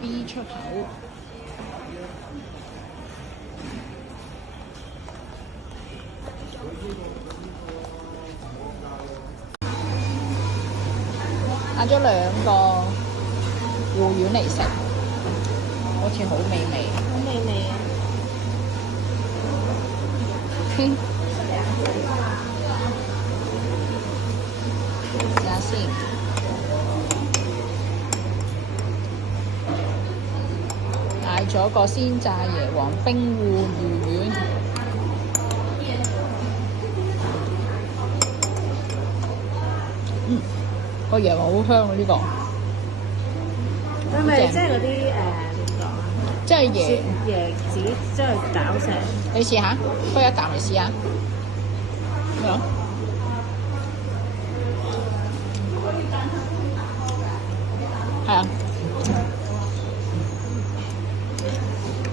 B 出口。買咗2個芋丸嚟食，好似好美味。好美味啊！試下先。買咗個鮮炸椰皇冰芋丸，個椰皇好香啊！呢個係咪即係嗰啲點講啊？即係椰子即係攪成。你試下，開一啖嚟試下。咩啊？係啊。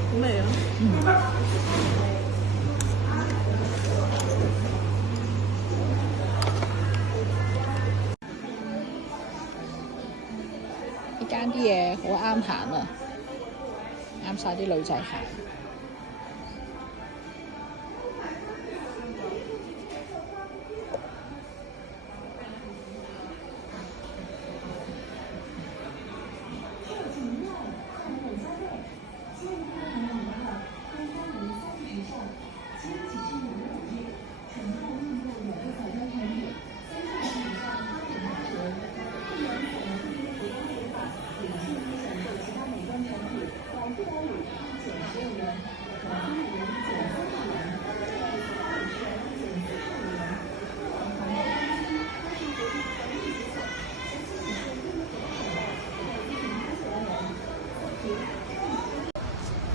好味啊！呢間啲嘢好啱行啊，啱晒啲女仔行。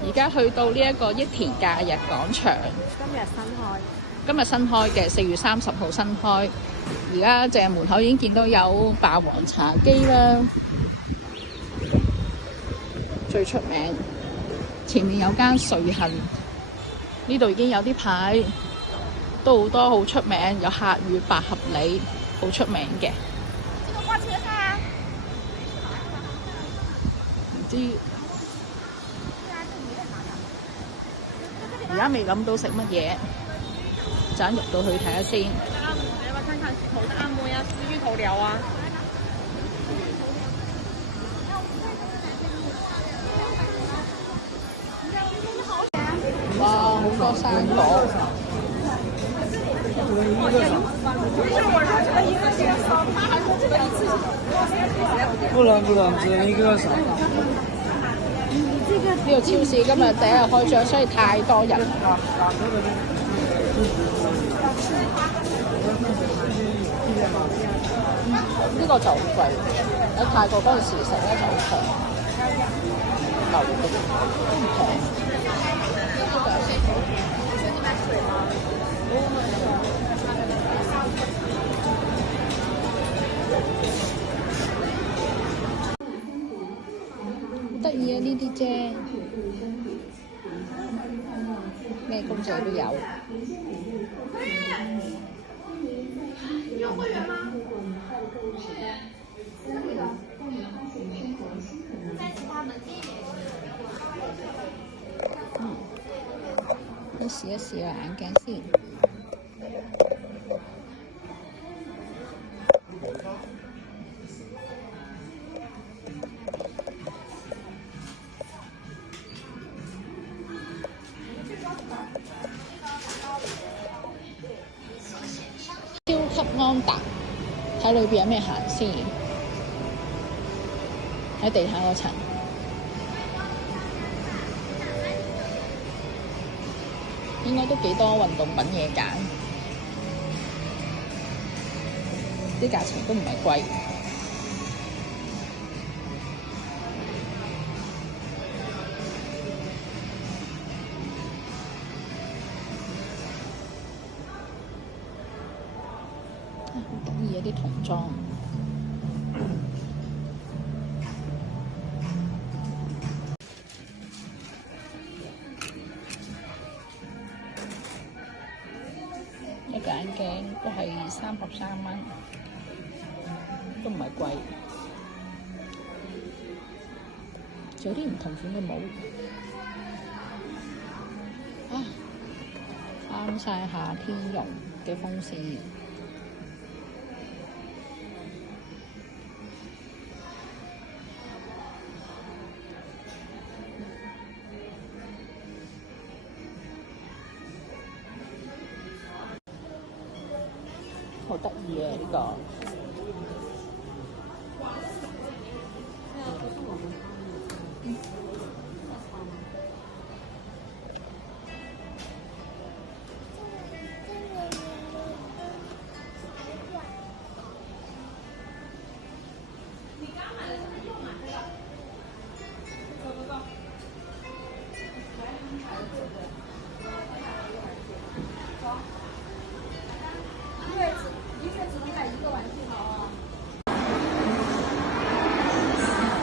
而家去到呢一個益田假日廣場，今日新開嘅4月30號新開。而家淨係門口已經見到有霸王茶姬啦，最出名。前面有間瑞幸，呢度已經有啲牌，都好多好出名，有客與百合梨，好出名嘅。唔知而家未諗到食乜嘢，陣入到去睇下先。你要不要看看頭的按摩呀？是芋頭療啊。哇，好多生果。不能，只能一個少。呢個超市今日第一日開張，所以太多人。呢個就好貴，喺泰國嗰陣時食咧就好平，牛肉都唔平。得意啊！呢啲啫，咩公仔都有。有會員嗎？你試一試啊，眼鏡先。超級安達，睇裏邊有咩行先？喺地下嗰層。應該都幾多運動品嘢揀，啲價錢都唔係貴。好得意啊！啲童裝。一個眼鏡都係33蚊，都唔係貴。仲有啲唔同款嘅帽。啊，啱晒夏天用嘅風扇。好得意啊！呢個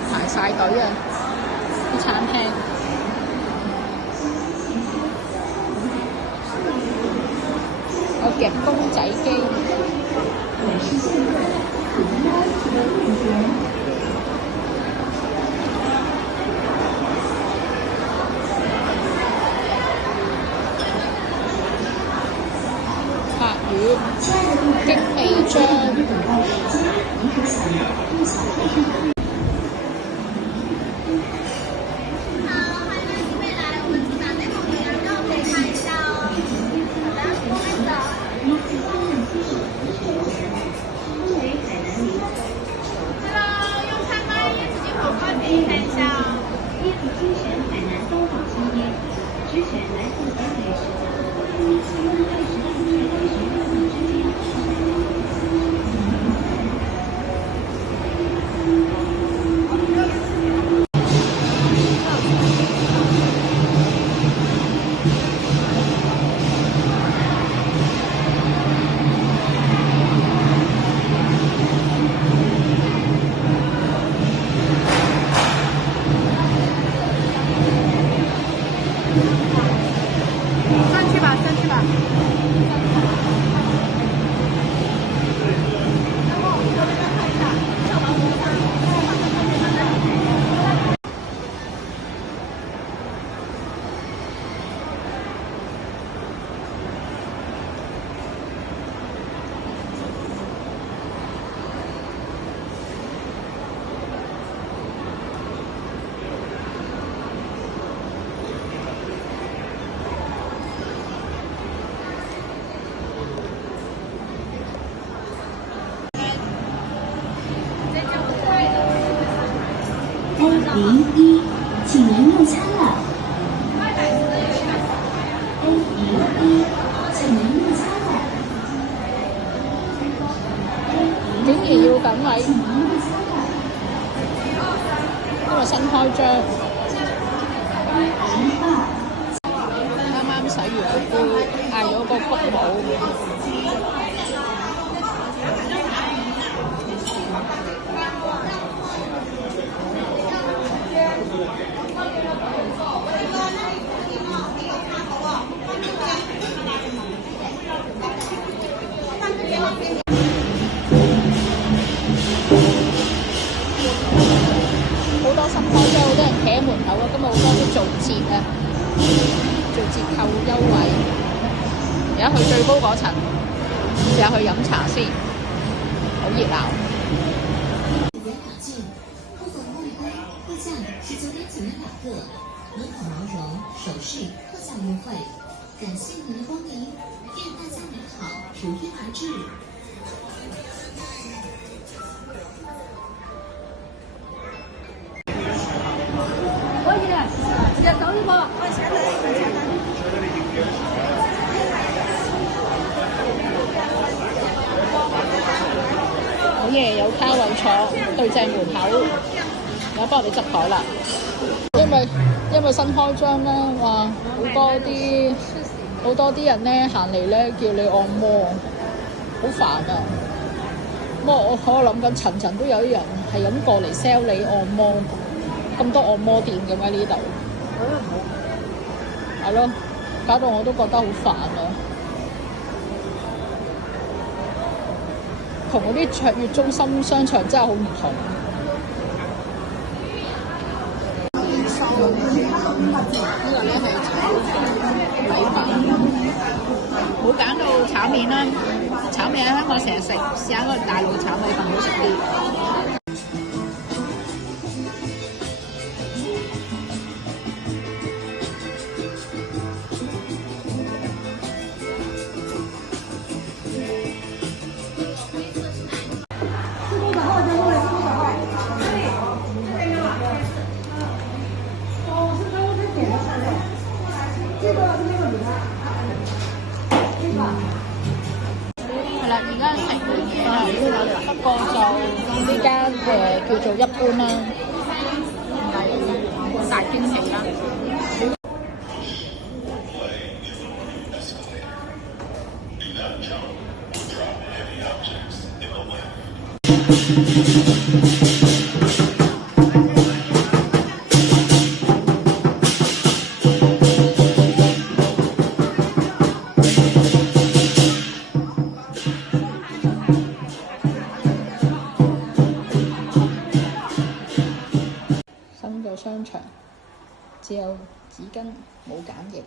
排晒隊啊！啲餐廳有夾公仔機，法語經理章。A01，请您入餐了。A01，請您入餐了。竟然要等位，因為新開張。啱啱洗完個杯，嗌咗個谷帽。好多新開張，好多人企喺門口咯。今日好多都做折啊，做折扣優惠。而家去最高嗰層，試下去飲茶先，好熱鬧。你好毛绒首饰特价优惠，感谢您的光临，愿大家美好，如约而至。可以的，直接走一波，往前来，往前来。好嘢，有卡位坐，對正門口，而家幫我哋執台啦。因為新開張咧，話好多啲人咧行嚟咧叫你按摩，好煩啊！我諗緊層都有啲人係咁過嚟 sell 你按摩，咁多按摩店嘅咩呢度？係咯，搞到我都覺得好煩啊！同嗰啲卓越中心商場真係好唔同。麵啦，炒麵喺香港成日食，試下個大陸炒米飯好食啲。係啦，而家食完嘢啦，不過就呢間叫做一般啦，唔係大驚喜啦。新嘅商場只有紙巾冇梘液。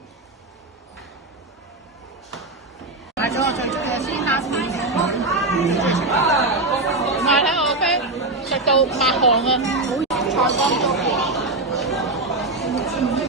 買咗我最中意嘅鮮蝦片，買睇我 friend 食到抹汗啊！菜乾粥。